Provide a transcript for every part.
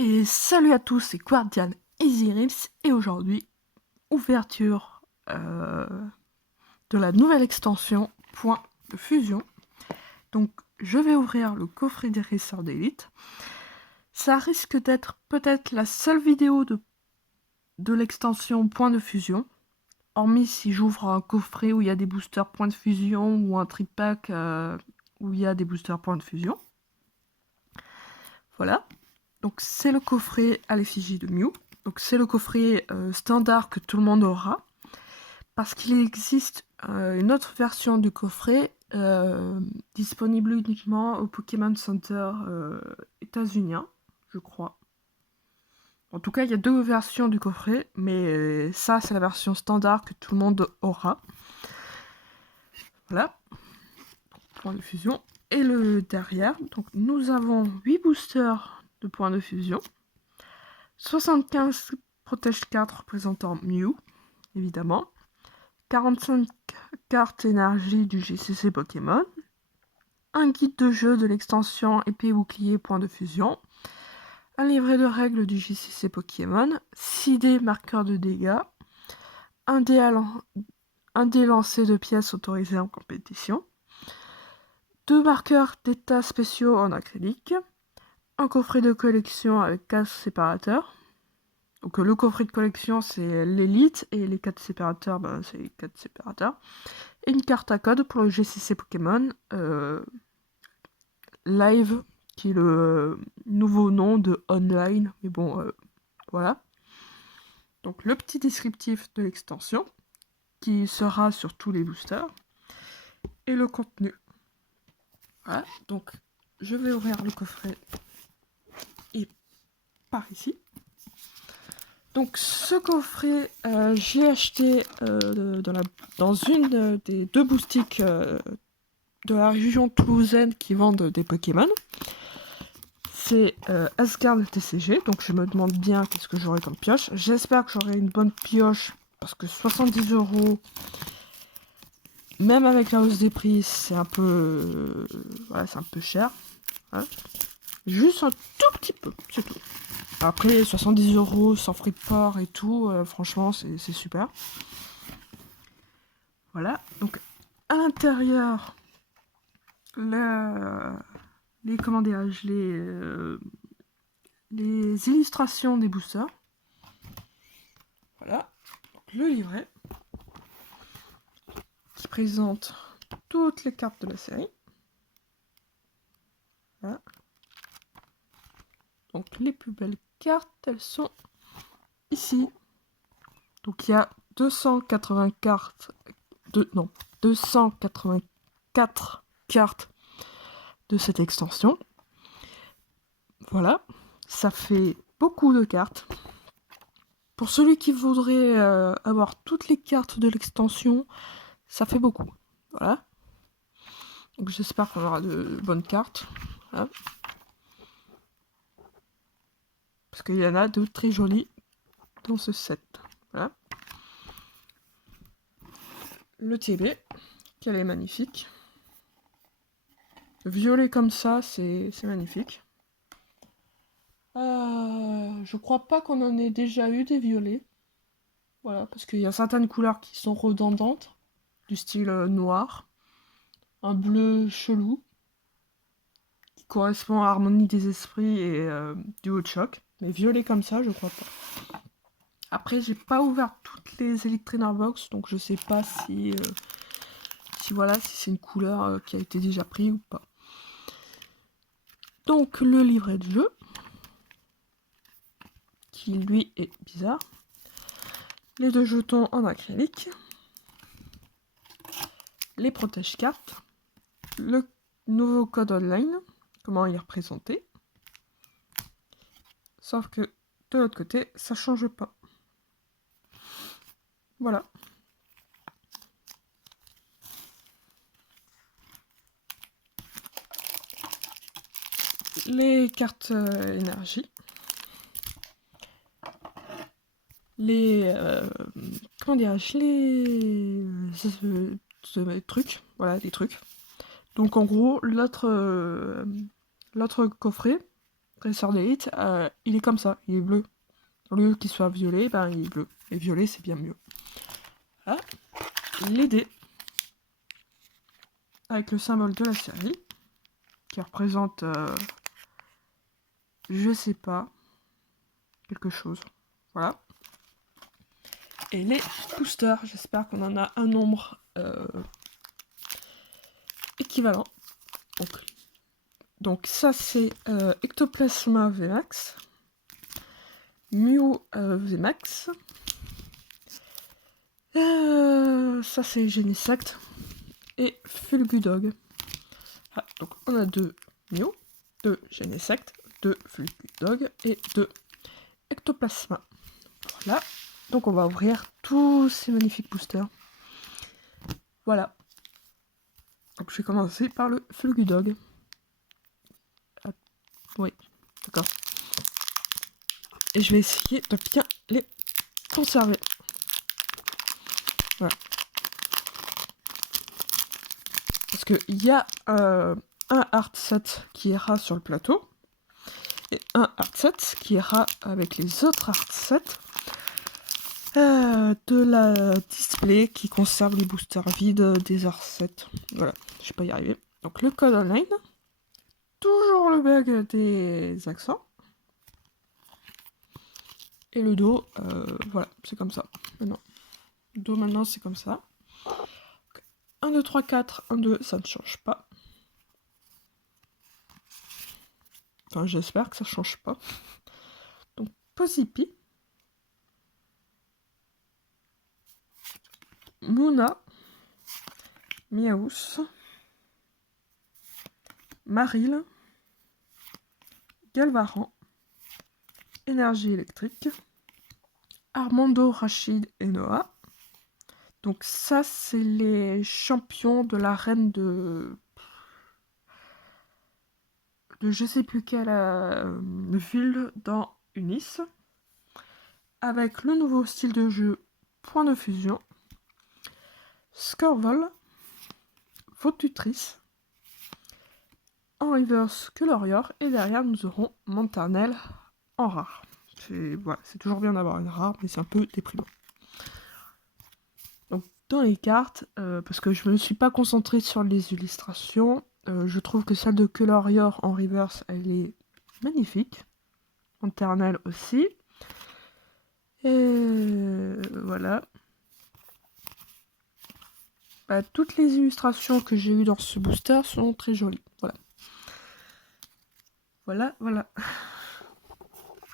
Et salut à tous, c'est Guardian EasyRims et aujourd'hui, ouverture de la nouvelle extension Point de Fusion. Donc je vais ouvrir le coffret des racers d'élite. Ça risque d'être peut-être la seule vidéo de l'extension Point de Fusion, hormis si j'ouvre un coffret où il y a des boosters Point de Fusion ou un tripack où il y a des boosters Point de Fusion. Voilà. Donc c'est le coffret à l'effigie de Mew. Donc c'est le coffret standard que tout le monde aura. Parce qu'il existe une autre version du coffret disponible uniquement au Pokémon Center états-unien, je crois. En tout cas, il y a deux versions du coffret, mais ça, c'est la version standard que tout le monde aura. Voilà. Point de fusion. Et le derrière, donc nous avons 8 boosters de points de fusion. 75 protège cartes représentant Mew, évidemment. 45 cartes énergie du GCC Pokémon. Un guide de jeu de l'extension épée bouclier point de fusion. Un livret de règles du GCC Pokémon. 6 dés marqueurs de dégâts. Un dé lancé de pièces autorisées en compétition. 2 marqueurs d'état spéciaux en acrylique. Un coffret de collection avec 4 séparateurs. Donc le coffret de collection c'est l'élite et les 4 séparateurs, c'est les 4 séparateurs. Et une carte à code pour le GCC Pokémon Live, qui est le nouveau nom de Online, mais bon, voilà. Donc le petit descriptif de l'extension, qui sera sur tous les boosters, et le contenu. Voilà, donc je vais ouvrir le coffret et par ici. Donc ce coffret, j'ai acheté dans une des deux boutiques de la région toulousaine qui vendent des Pokémon. C'est Asgard TCG, donc je me demande bien qu'est-ce que j'aurai comme pioche. J'espère que j'aurai une bonne pioche, parce que 70 €, même avec la hausse des prix, c'est un peu... voilà, c'est un peu cher. Hein. Juste un tout petit peu, c'est tout. Après, 70 € sans frais de port et tout, franchement, c'est super. Voilà, donc à l'intérieur, comment dirais-je, les illustrations des boosters. Voilà, donc le livret qui présente toutes les cartes de la série. Voilà. Donc les plus belles cartes, elles sont ici. Donc il y a 280 cartes, 284 cartes de cette extension. Voilà, ça fait beaucoup de cartes. Pour celui qui voudrait avoir toutes les cartes de l'extension, ça fait beaucoup. Voilà. Donc j'espère qu'on aura de bonnes cartes. Voilà. Parce qu'il y en a de très jolies dans ce set. Voilà. Le TB, qu'elle est magnifique. Le violet comme ça, c'est magnifique. Je crois pas qu'on en ait déjà eu des violets. Voilà, parce qu'il y a certaines couleurs qui sont redondantes, du style noir, un bleu chelou, qui correspond à l'harmonie des esprits et du haut de choc. Mais violet comme ça, je crois pas. Après, j'ai pas ouvert toutes les Elite Trainer Box, donc je sais pas si voilà, si c'est une couleur qui a été déjà prise ou pas. Donc le livret de jeu, qui lui est bizarre. Les 2 jetons en acrylique. Les protège-cartes. Le nouveau code online, comment il est représenté. Sauf que de l'autre côté, ça change pas. Voilà. Les cartes énergie. Les... comment dirais-je, les trucs. Voilà, des trucs. Donc en gros, l'autre coffret, Dresseur d'élite, il est comme ça, il est bleu. Au lieu qu'il soit violet, ben, il est bleu. Et violet, c'est bien mieux. Voilà. Les dés. Avec le symbole de la série. Qui représente, je sais pas, quelque chose. Voilà. Et les boosters, j'espère qu'on en a un nombre équivalent. Donc ça c'est Ectoplasma VMAX, Mew VMAX, ça c'est Genesect et Fulgudog. Ah, donc on a 2 Mew, 2 Genesect, 2 Fulgudog et 2 Ectoplasma. Voilà, donc on va ouvrir tous ces magnifiques boosters. Voilà. Donc je vais commencer par le Fulgudog. Ah, oui, d'accord. Et je vais essayer de bien les conserver. Voilà. Parce qu'il y a un art set qui ira sur le plateau. Et un art set qui ira avec les autres art sets de la display qui conserve les boosters vides des art sets. Voilà, je vais pas y arriver. Donc le code online. Toujours le bug des accents. Et le dos, voilà, c'est comme ça. Maintenant. Le dos maintenant c'est comme ça. 1, 2, 3, 4, 1, 2, ça ne change pas. Enfin, j'espère que ça change pas. Donc, Pozipi. Mouna. Miaous. Maril. Galvaran. Énergie électrique. Armando, Rachid et Noah. Donc ça, c'est les champions de l'arène de je sais plus quelle ville dans Unis. Avec le nouveau style de jeu Point de fusion. Scorvol. Votutrice. En reverse Colorior. Et derrière, nous aurons Montarnel en rare. Voilà, c'est toujours bien d'avoir une rare, mais c'est un peu déprimant. Donc dans les cartes, parce que je ne me suis pas concentrée sur les illustrations, je trouve que celle de Colorior en reverse, elle est magnifique. Montarnel aussi. Et voilà. Bah, toutes les illustrations que j'ai eues dans ce booster sont très jolies. Voilà. Voilà, voilà.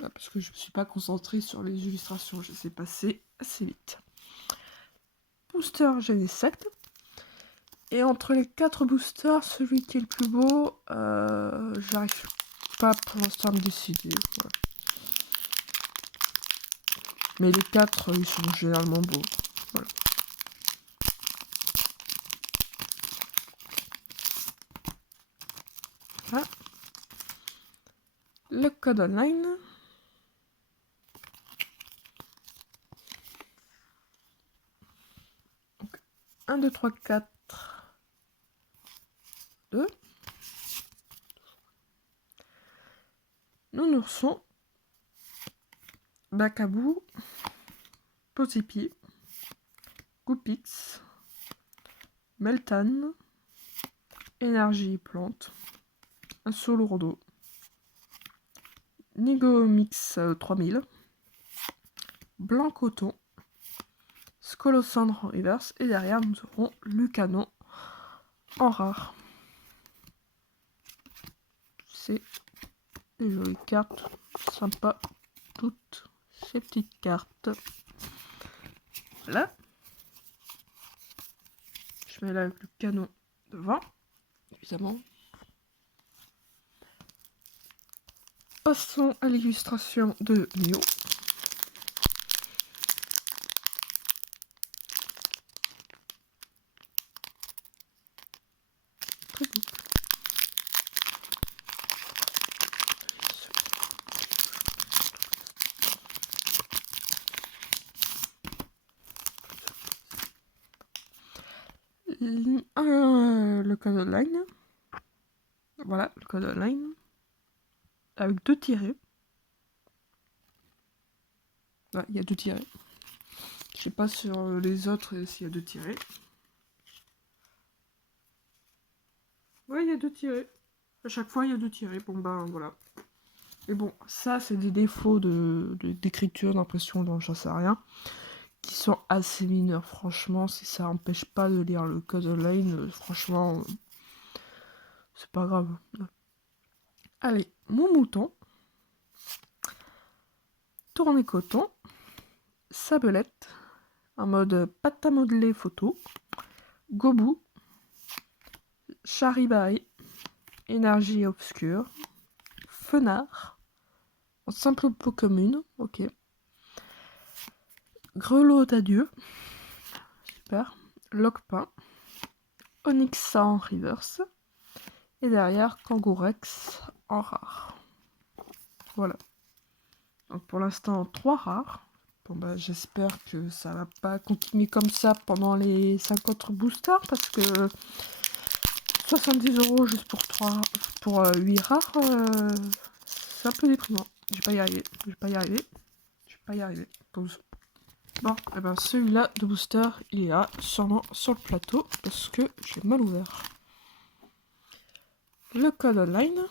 Parce que je ne me suis pas concentrée sur les illustrations, je les ai passées assez vite. Booster Genesect. Et entre les 4 boosters, celui qui est le plus beau, j'arrive pas pour l'instant à me décider. Voilà. Mais les 4, ils sont généralement beaux. Voilà. Voilà. Le code online. Donc, 1, 2, 3, 4, 2. Nounourson. Bakabou. Pozipi. Goupix. Meltan. Énergie plante. Un Solourdo. Nigomix 3000. Blanc coton. Scolosandre en reverse. Et derrière, nous aurons Lucanon en rare. C'est des jolies cartes. Sympa. Toutes ces petites cartes. Voilà. Je mets là avec le canon devant. Évidemment. Passons à l'illustration de Mew. Très beau. Le code online. Voilà, le code online. avec 2 tirets. Ah, il y a 2 tirets. Je sais pas sur les autres s'il y a 2 tirets. Ouais, il y a 2 tirets. À chaque fois, il y a 2 tirets. Bon, ben, voilà. Mais bon, ça, c'est des défauts d'écriture, d'impression, j'en sais rien, qui sont assez mineurs. Franchement, si ça empêche pas de lire le code online, franchement, c'est pas grave. Allez, mon mouton. Tourné coton. Sabelette. En mode pâte à modeler photo. Gobou. Charibaï. Énergie obscure. Fenard. En simple peau commune. Ok. Grelot d'adieu. Super. Lockpain. Onyxa en reverse. Et derrière, Kangourex en rare. Voilà. Donc pour l'instant, 3 rares. Bon bah j'espère que ça va pas continuer comme ça pendant les 5 autres boosters parce que 70 € juste pour 8 rares, c'est un peu déprimant. Je vais pas y arriver. Pause. Bon, et ben celui-là de booster, il est là, sûrement sur le plateau parce que j'ai mal ouvert. Le code online.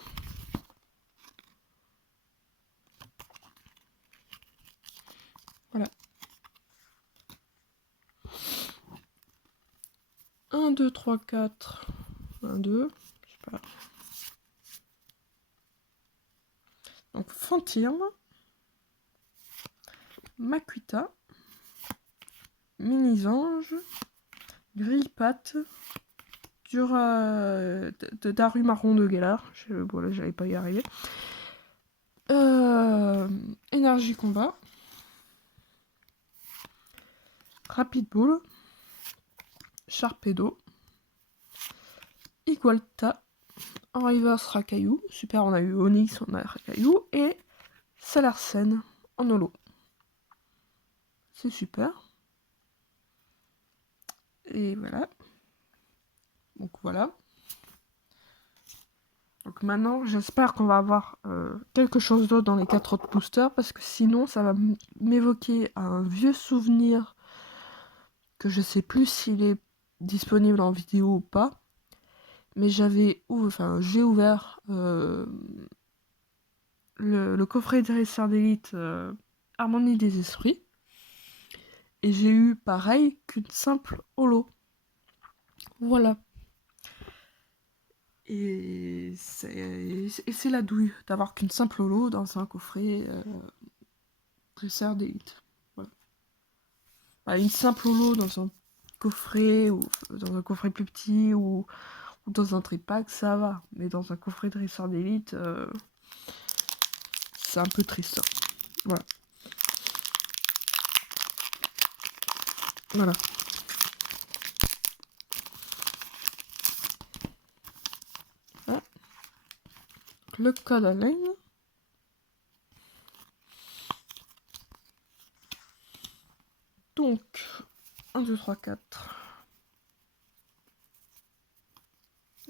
Voilà. 1, 2, 3, 4. 1, 2. Je sais pas. Donc, Fantirme. Makuita. Mini-Ange. Grille-Patte. Darumarron de Galar. Voilà, j'allais pas y arriver. Énergie Combat. Rapid Ball. Sharpedo. Igualta. En reverse Rakaillou. Super, on a eu Onyx, on a Rakaillou. Et Salarsen en holo. C'est super. Et voilà. Donc voilà. Donc maintenant, j'espère qu'on va avoir quelque chose d'autre dans les 4 autres boosters, parce que sinon, ça va m'évoquer un vieux souvenir que je sais plus s'il est disponible en vidéo ou pas. Mais j'ai ouvert le coffret dresseur d'élite Harmonie des esprits. Et j'ai eu pareil qu'une simple holo. Voilà. Et c'est la douille d'avoir qu'une simple holo dans un coffret dresseur d'élite. Voilà. Bah, une simple holo dans un coffret ou dans un coffret plus petit ou dans un tripack, ça va. Mais dans un coffret dresseur d'élite, c'est un peu triste. Voilà. Voilà. Ah. Le code online. Donc, 1, 2, 3, 4.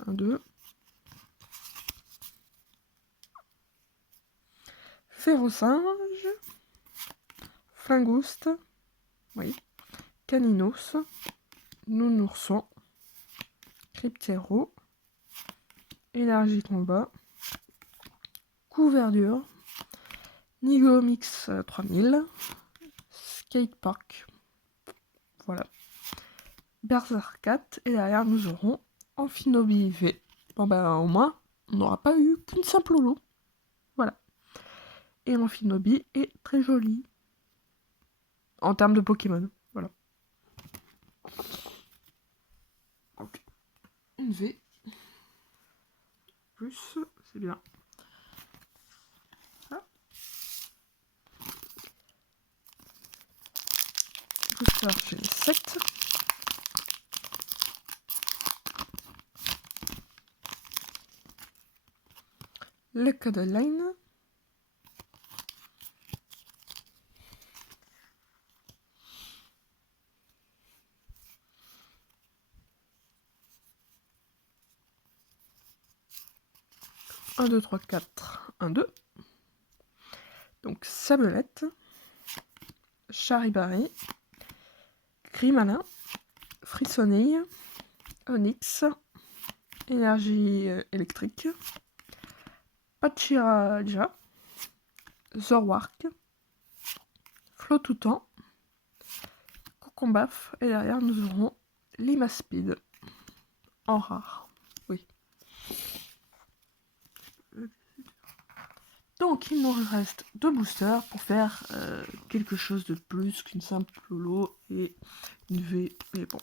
1, 2. Férocinge. Fingouste. Oui. Caninos. Nounourson. Cryptéro. Énergie combat. Couverture. Nigomix 3000. Skatepark. Voilà. Berserkat. Et derrière, nous aurons Amphinobi V. Bon, ben, au moins, on n'aura pas eu qu'une simple holo. Voilà. Et Amphinobi est très joli. En termes de Pokémon. Voilà. Donc, une V. Plus, c'est bien. Ah. Booster, j'ai 7. Le code line. Un, 2, 3, 4. 1, 2. Donc Sablette, Charivari, Grimalin, Frissonille, Onyx, Énergie électrique, Pachiraja, Zorwark, Flotoutan, Cocombaf, et derrière nous aurons Limaspeed en rare. Oui. Donc il nous reste 2 boosters pour faire quelque chose de plus qu'une simple Lolo et une V. Mais bon.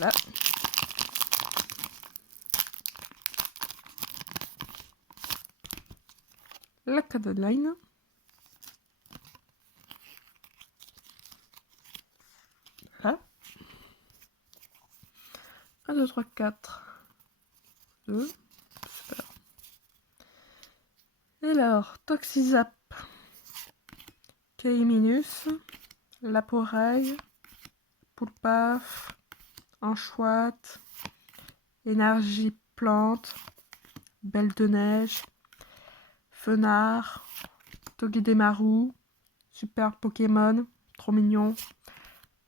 Là. La Cadeline. Là. 1, 2, 3, 4. 2. Super. Alors, Toxizap, Kaiminus, Laporail, Poulpaf, Anchouette, Énergie Plante, Belle de Neige, Fenard, Togedemaru, Super Pokémon, trop mignon,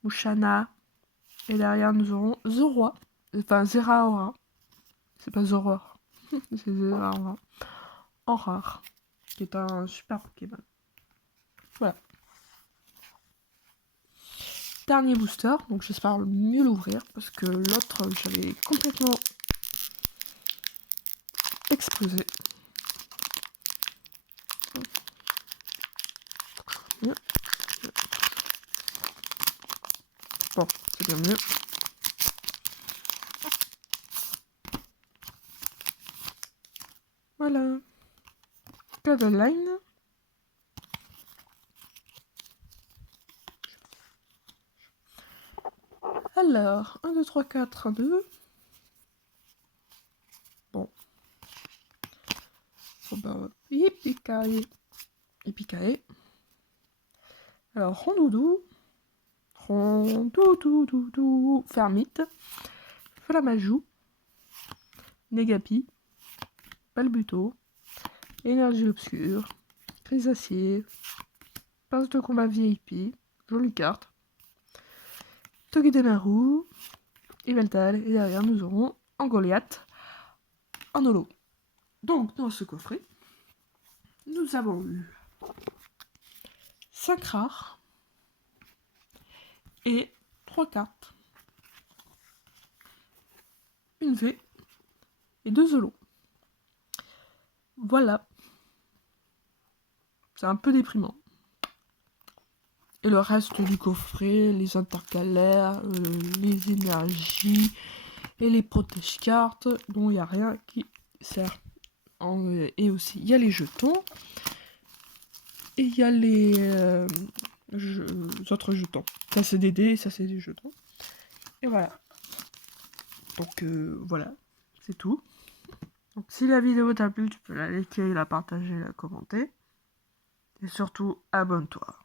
Mouchana, et derrière nous aurons Zoroa, enfin Zeraora, c'est pas Zoroa, c'est Zeraora, en rare, qui est un super Pokémon. Voilà. Dernier booster, donc j'espère mieux l'ouvrir parce que l'autre j'avais complètement explosé. Bon, c'est bien mieux. Voilà. Cadeline. Alors, 1, 2, 3, 4, 1, 2. Bon. Bon bah, Yippee-ki-yay. Yippee-ki-yay. Alors, Rondoudou. Rondoudou. Fermite. Flamajou. Négapi. Balbuto. Énergie obscure. Grisacier. Passe de combat VIP. Jolie carte. Togedemaru. Yveltal. Et derrière, nous aurons Angoliath en holo. Donc, dans ce coffret, nous avons eu 5 rares et 3 cartes. Une V et 2 holos. Voilà. C'est un peu déprimant. Et le reste du coffret, les intercalaires, les énergies et les protège-cartes, dont il n'y a rien qui sert. Et aussi, il y a les jetons. Et il y a les autres jetons. Ça c'est des dés, ça c'est des jetons. Et voilà. Donc voilà, c'est tout. Donc si la vidéo t'a plu, tu peux la liker, la partager, la commenter. Et surtout, abonne-toi.